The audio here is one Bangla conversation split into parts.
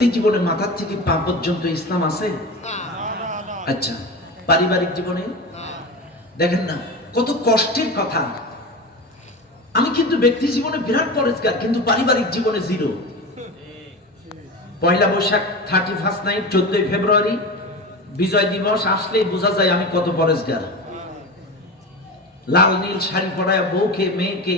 জীবনে মাথার থেকে পা পর্যন্ত ইসলাম আছে? আচ্ছা, পারিবারিক জীবনে দেখেন না কত কষ্টের কথা। আমি কিন্তু ব্যক্তি জীবনে বিরাট পরেজগার, কিন্তু পারিবারিক জীবনে জিরো। পয়লা বৈশাখ, 31st নাইট, 14ই ফেব্রুয়ারি বিজয় দিবস আসলেই বোঝা যায় আমি কত পরেজগার। লাল নীল শাড়ি পরায় বউকে মেয়েকে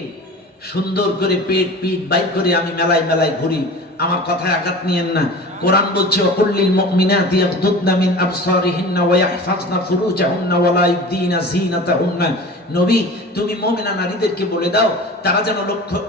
সুন্দর করে পেট পিঠ বাইর করে আমি মেলায় মেলায় ঘুরি। আমার কথায় আঘাত নিয়েন না। কোরআন বলছে ওয়াকুল্লিল মুমিনাতি ইয়াগদুদনা মিন আবসারিহিন্না ওয়া ইয়াহফাজনা ফুরুজাহুন্না ওয়া লা ইবদিনা যিনাতাহুন্না। নবী, তুমি মুমিনা নারীদেরকে বলে দাও তারা যেন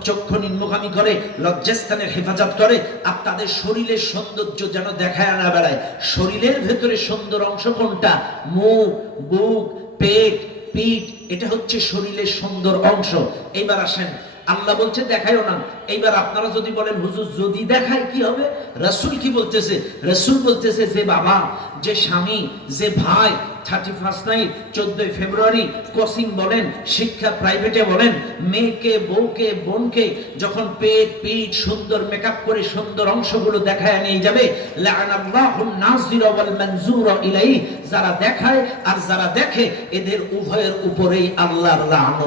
চক্ষু নিম্নগামী করে, লজ্জাস্থানের হেফাজত করে, আর তাদের শরীরের সৌন্দর্য যেন দেখায় না বেড়ায়। শরীরের ভেতরে সুন্দর অংশ কোনটা? মুখ, বুক, পেট, পিঠ, এটা হচ্ছে শরীরের সুন্দর অংশ। এইবার আসেন, আল্লাহ বলছে দেখাইও না। এইবার আপনারা যদি বলেন হুজুর যদি দেখায় কি হবে? রাসূল কি বলতেছে? রাসূল বলতেছে যে বাবা, যে স্বামী, যে ভাই 31st নাইট, 14ই ফেব্রুয়ারি কোচিং বলেন, শিক্ষা প্রাইভেটে বলেন, মেয়েকে বউকে বোনকে যখন পেট পিঠ সুন্দর মেকআপ করে সুন্দর অংশগুলো দেখায় নিয়ে যাবে, লাআনাল্লাহুন নাযিরা ওয়াল মানজুরা ইলাইহি, যারা দেখায় আর যারা দেখে এদের উভয়ের উপরেই আল্লাহর লানত।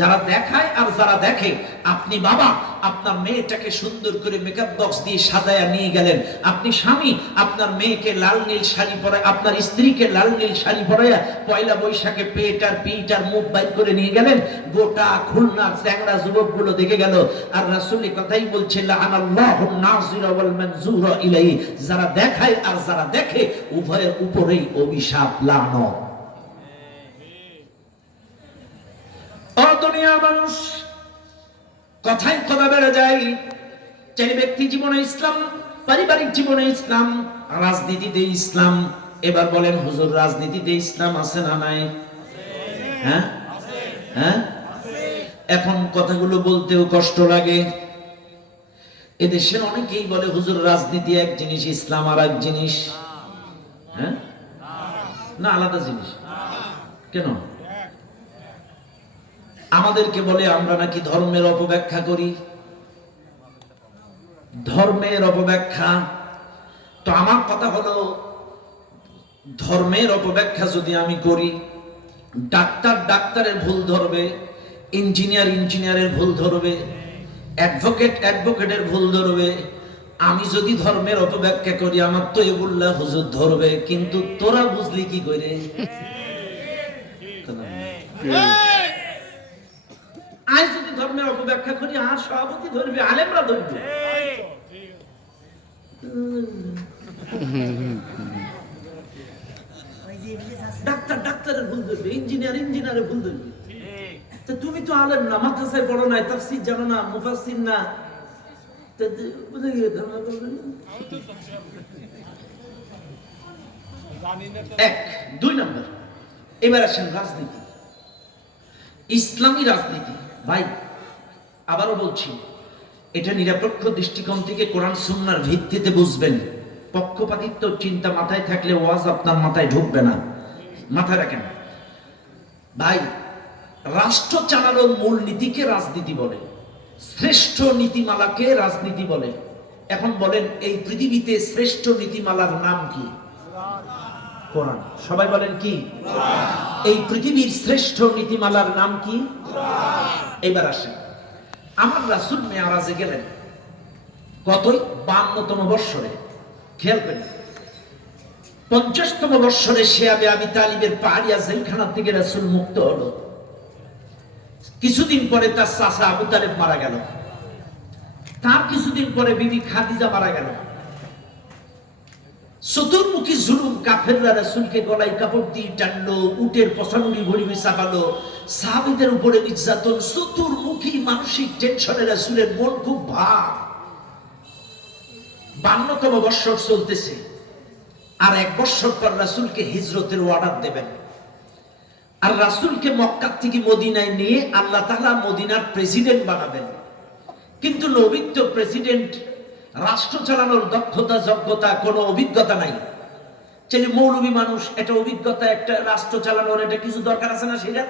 যারা দেখায় আর যারা দেখে। আপনি বাবা আপনার মেয়েটাকে সুন্দর করে মেকআপ বক্স দিয়ে সাজায়া নিয়ে গেলেন, আপনি স্বামী আপনার মেয়েকে লাল নীল শাড়ি পরায়, আপনার স্ত্রীকে লাল নীল শাড়ি পরাইয়া পয়লা বৈশাখে পেট আর পিঠ আর মুখ বাইর করে নিয়ে গেলেন, গোটা খুলনার চ্যাংড়া যুবকগুলো দেখে গেল। আর রাসূল কথাই বলছে লাআনাল্লাহুন নাযিরা ওয়াল মানজুরা ইলাইহি, যারা দেখায় আর যারা দেখে উভয়ের উপরেই অভিশাপ, লানত। দুনিয়ার মানুষ কথায় কথা বেড়ে যায়। চাই ব্যক্তি জীবনে ইসলাম, পারিবারিক জীবনে ইসলাম, রাজনীতিতে ইসলাম। এবার বলেন হুজুর রাজনীতিতে ইসলাম আছে না নাই? হ্যাঁ হ্যাঁ, এখন কথাগুলো বলতেও কষ্ট লাগে। এদেশের অনেকেই বলে হুজুর রাজনীতি এক জিনিস, ইসলাম আর এক জিনিস। হ্যাঁ না, আলাদা জিনিস। কেন? আমাদেরকে বলে আমরা নাকি ধর্মের অপব্যাখ্যা করি। ধর্মের অপব্যাখ্যা তো আমার কথা হলো, ধর্মের অপব্যাখ্যা যদি আমি করি, ডাক্তার ডাক্তারের ভুল ধরবে, ইঞ্জিনিয়ার ইঞ্জিনিয়ারের ভুল ধরবে, অ্যাডভোকেট অ্যাডভোকেটের ভুল ধরবে। আমি যদি ধর্মের অপব্যাখ্যা করি আমার তো এগুলা হুজুর ধরবে, কিন্তু তোরা বুঝলি কি করে? আজ যদি ধর্মের অপব্যাখ্যা করি আর সভাপতি ধরবে, আলেমরা ধরবে। ডাক্তার ডাক্তারের ভুল ধরবে, ইঞ্জিনিয়ার ইঞ্জিনিয়ারের ভুল ধরবে। তো তুমি তো আলেম না, মাদ্রাসায় পড়ো না, তাফসীর জানো না, মুফাসসির না, এক। 2 নম্বর, এবার আসেন রাজনীতি, ইসলামী রাজনীতি। ভাই আবারও বলছি, এটা নিরপেক্ষ দৃষ্টিকোণ থেকে কোরআন সুন্নাহর ভিত্তিতে বুঝবেন। পক্ষপাতিত্ব চিন্তা মাথায় থাকলে ওয়াজ আপনার মাথায় ঢুকবে না, মাথায় রাখেন। ভাই রাষ্ট্র চালানোর মূল নীতিকে রাজনীতি বলে, শ্রেষ্ঠ নীতিমালাকে রাজনীতি বলে। এখন বলেন এই পৃথিবীতে শ্রেষ্ঠ নীতিমালার নাম কি? কোরআন। সবাই বলেন কি? এই পৃথিবীর শ্রেষ্ঠ নীতিমালার নাম কি? এবার আসেন, আমার রাসূল মেরাজে গেলেন কতই? 52তম বৎসরে। খেয়াল করেন, 50তম বৎসরে শিয়াবে আবি তালিবের পাহাড়িয়া জেলখানা থেকে রাসূল মুক্ত হলো। কিছুদিন পরে তার চাচা আবু তালেব মারা গেল, তার কিছুদিন পরে বিবি খাদিজা মারা গেল। চতুর্মুখী জুলুম, কাফেররা রাসূলকে গলায় কাপড় দিয়ে টানলো, উটের পছানুড়ি ভরিবে চাপালো, সাহাবীদের উপরে নির্যাতন, চতুর্মুখী মানসিক টেনশনে রাসূলের মন খুব ভার। 52তম বৎসর চলতেছে, আর 1 বৎসর পর রাসূলকে হিজরতের অর্ডার দেবেন। আর রাসূলকে মক্কা থেকে মদিনায় নিয়ে আল্লাহ তাআলা মদিনার প্রেসিডেন্ট বানাবেন। কিন্তু নবী তো প্রেসিডেন্ট, রাষ্ট্র চালানোর দক্ষতা যোগ্যতা কোনো অভিজ্ঞতা নাই। ছেলে মৌলবী মানুষ, এটা অভিজ্ঞতা, একটা রাষ্ট্র চালানোর এটা কিছু দরকার আছে না? সেটা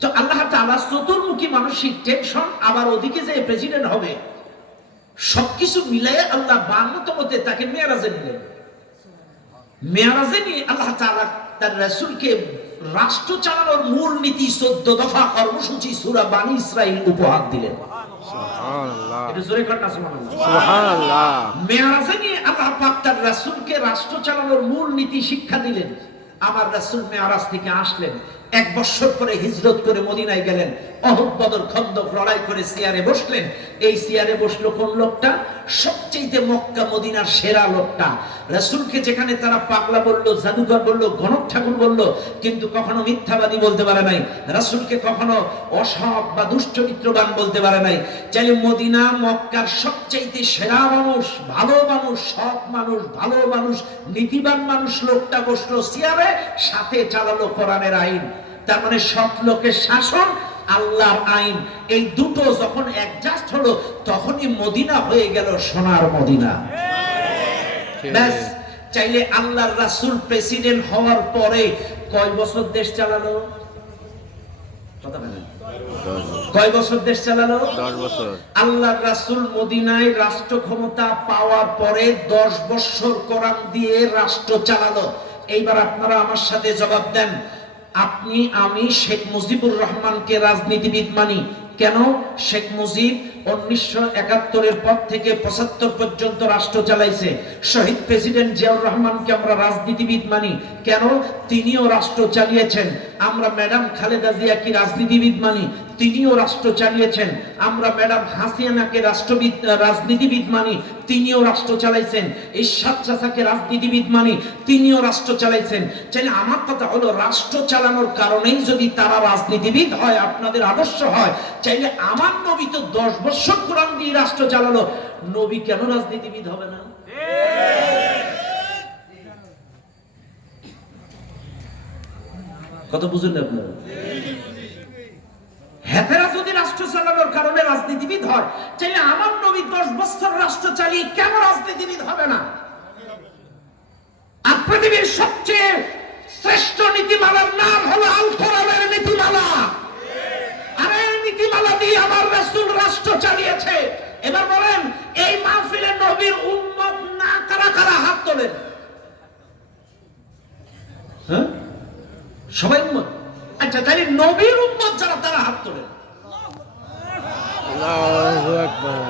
তো আল্লাহ তাআলা চতুর্মুখী মানসিক টেনশন, আবার ওদিকে যে প্রেসিডেন্ট হবে সবকিছু মিলাইয়া আল্লাহ 52তমতে তাকে মেরাজে নিলেন। মেরাজে নিয়ে আল্লাহ তাআলা তার রাসূলকে রাষ্ট্র চালানোর মূল নীতি 14 দফা কর্মসূচি সূরা বানী ইসরাইল উপহার দিলেন। সুবহানাল্লাহ, এটা জোরে কর না সুবহানাল্লাহ। সুবহানাল্লাহ। মেরাজে নিয়ে আল্লাহ পাক তার রাসূলকে রাষ্ট্র চালানোর মূল নীতি শিক্ষা দিলেন। আমার রাসূল মেরাজ থেকে আসলেন, 1 বছর পরে হিজরত করে মদিনায় গেলেন, অহুদ বদর খন্দক লড়াই করে সিয়ারে বসলেন। এই সিয়ারে বসলো কোন লোকটা? সবচেয়ে মক্কা মদিনার সেরা লোকটা। রাসূলকে যেখানে তারা পাগলা বললো, জাদুকর বললো, গণক ঠাকুর বললো, কিন্তু কখনো মিথ্যাবাদী বলতে পারে নাই। রাসূলকে কখনো অসৎ বা দুশ্চরিত্রবান বলতে পারে নাই। চাইলে মদিনা মক্কার সবচেয়ে সেরা মানুষ, ভালো মানুষ, সৎ মানুষ, ভালো মানুষ, নীতিবান মানুষ লোকটা বসলো সিয়ারে, সাথে চালালো কোরআনের আইন। তার মানে সৎ লোকের শাসন, আল্লাহর আইন, এই দুটো যখন অ্যাডজাস্ট হলো তখনই মদিনা হয়ে গেল সোনার মদিনা। ব্যাস। চাইলে আল্লাহর রাসূল প্রেসিডেন্ট হওয়ার পরে কয় বছর দেশ চালালো? কথা বলেন। কয় বছর দেশ চালালো? 10 বছর। আল্লাহর রাসূল মদিনায় রাষ্ট্র ক্ষমতা পাওয়ার পরে 10 বছর কোরআন দিয়ে রাষ্ট্র চালালো। এইবার আপনারা আমার সাথে জবাব দেন, আপনি আমি শেখ মুজিবুর রহমানকে রাজনীতিবিদ মানি কেন? শেখ মুজিব 1971-এর পর থেকে 75 পর্যন্ত রাষ্ট্র চালাইছে। শহীদ প্রেসিডেন্ট জিয়াউর রহমানকে আমরা রাজনীতিবিদ মানি কেন? তিনিও রাষ্ট্র চালিয়েছেন। আমরা ম্যাডাম খালেদা জিয়াকে রাজনীতিবিদ মানি, তিনিও রাষ্ট্র চালিয়েছেন। আমরা ম্যাডাম হাসিনাকে রাজনীতিবিদ মানি, তিনিও রাষ্ট্র চালাইছেন। ইরশাদ চাচাকে রাজনীতিবিদ মানি, তিনিও রাষ্ট্র চালাইছেন। চাইলে আমার কথা হলো, রাষ্ট্র চালানোর কারণেই যদি তারা রাজনীতিবিদ হয়, আপনাদের আদর্শ হয়, চাইলে আমার নবী তো 10 বছর কোরআন দিয়ে রাষ্ট্র চালালো, নবী কেন রাজনীতিবিদ হবে না? কত বুঝুন আপনারা? হেতেরা যদি রাষ্ট্র চালানোর কারণে রাজনীতিবিদ হয়, চাইলে আমার নবী 10 বছর রাষ্ট্র চালিয়ে কেন রাজনীতিবিদ হবে না? আর পৃথিবীর সবচেয়ে শ্রেষ্ঠ নীতিমালার নাম হলো আল কোরআনের নীতিমালা। আর এই নীতিমালা দিয়ে আমার রাসূল রাষ্ট্র চালিয়েছে। এবার বলেন, এই মাহফিলে নবীর উম্মত না কারা কারা হাত তোলেন? হ্যাঁ, সবাই উম্মত। আচ্ছা, তাহলে নবীর উম্মত যারা, তারা হাত তোলেন। আল্লাহু আকবার।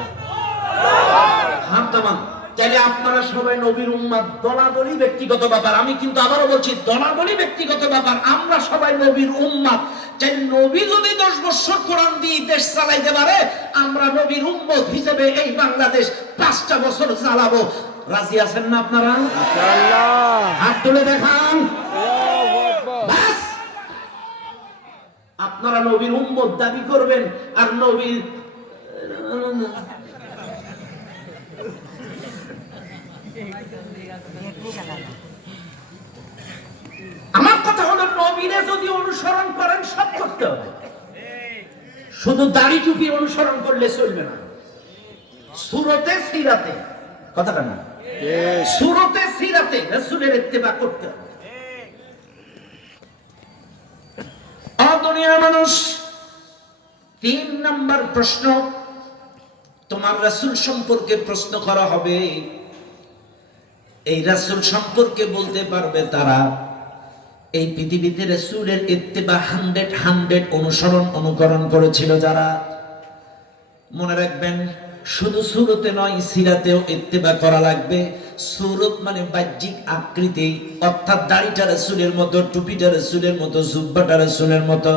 হাত তামান। তাহলে আপনারা সবাই নবীর উম্মত। দলাদলি ব্যক্তিগত ব্যাপার। আমি কিন্তু আবারও বলছি, দলাদলি ব্যক্তিগত ব্যাপার। আমরা সবাই নবীর উম্মত। চাই নবী যদি 10 বছর কোরআন দিয়ে দেশ চালাইতে পারে, আমরা নবীর উম্মত হিসেবে এই বাংলাদেশ 5টা বছর চালাবো। রাজি আছেন না আপনারা? ইনশাআল্লাহ। হাত তুলে দেখান। আল্লাহু আকবার। বাস। আপনারা নবীর উম্মত দাবি করবেন, আর নবীর আমার কথা হলো, নবীরে যদি অনুসরণ করেন সব করতে হবে, শুধু দাড়ি টুপি অনুসরণ করলে চলবে না। সুরতে সিরাতে, কথাটা না, সুরতে সিরাতে রাসূলের ইত্তেবা করতে হবে। দুনিয়ার মানুষ, 3 নাম্বার প্রশ্ন, তোমার রাসূল সম্পর্কে প্রশ্ন করা হবে। এই রাসূল সম্পর্কে বলতে পারবে তারা এই পৃথিবীতে রাসূলের ইত্তেবা 100 অনুকরণ করেছিল যারা। মনে রাখবেন, শুধু সুরতে নয়, সিরাতেও ইত্তেবা করা লাগবে। সুরত মানে বাহ্যিক আকৃতি, অর্থাৎ দাড়িটা রাসূলের মতো, টুপিটা রাসূলের মতো, জুব্বাটা রাসূলের মতো,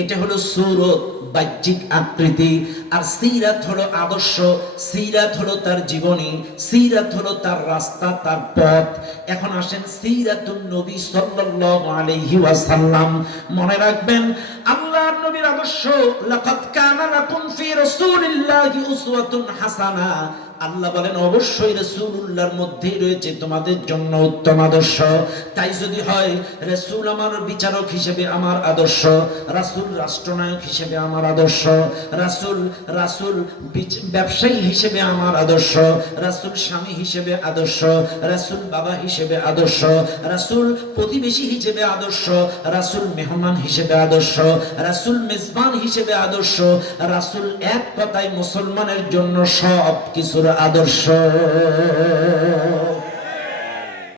এটা হলো সুরত, বাহ্যিক আকৃতি। আর সিরাত হলো আদর্শ, সিরাত হলো তার জীবনী, সিরাত হলো তার রাস্তা, তার পথ। এখন আসেন সিরাতুন নবী সাল্লাল্লাহু আলাইহি ওয়াসাল্লাম। মনে রাখবেন, আল্লাহর নবীর আদর্শ, লাকাদ কানা লাকুম ফি রাসূলিল্লাহি উসওয়াতুন হাসানাহ, আল্লাহ বলেন অবশ্যই রাসূলুল্লাহর মধ্যেই রয়েছে তোমাদের জন্য উত্তম আদর্শ। তাই যদি হয় রাসূল আমার বিচারক হিসেবে আমার আদর্শ, রাসূল রাষ্ট্রনায়ক হিসেবে আমার আদর্শ, রাসূল রাসূল ব্যবসায়ী হিসেবে আমার আদর্শ, রাসূল স্বামী হিসেবে আদর্শ, রাসূল বাবা হিসেবে আদর্শ, রাসূল প্রতিবেশী হিসেবে আদর্শ, রাসূল মেহমান হিসেবে আদর্শ, রাসূল মেজবান হিসেবে আদর্শ, রাসূল এক কথায় মুসলমানের জন্য সব কিছুর আদর্শ।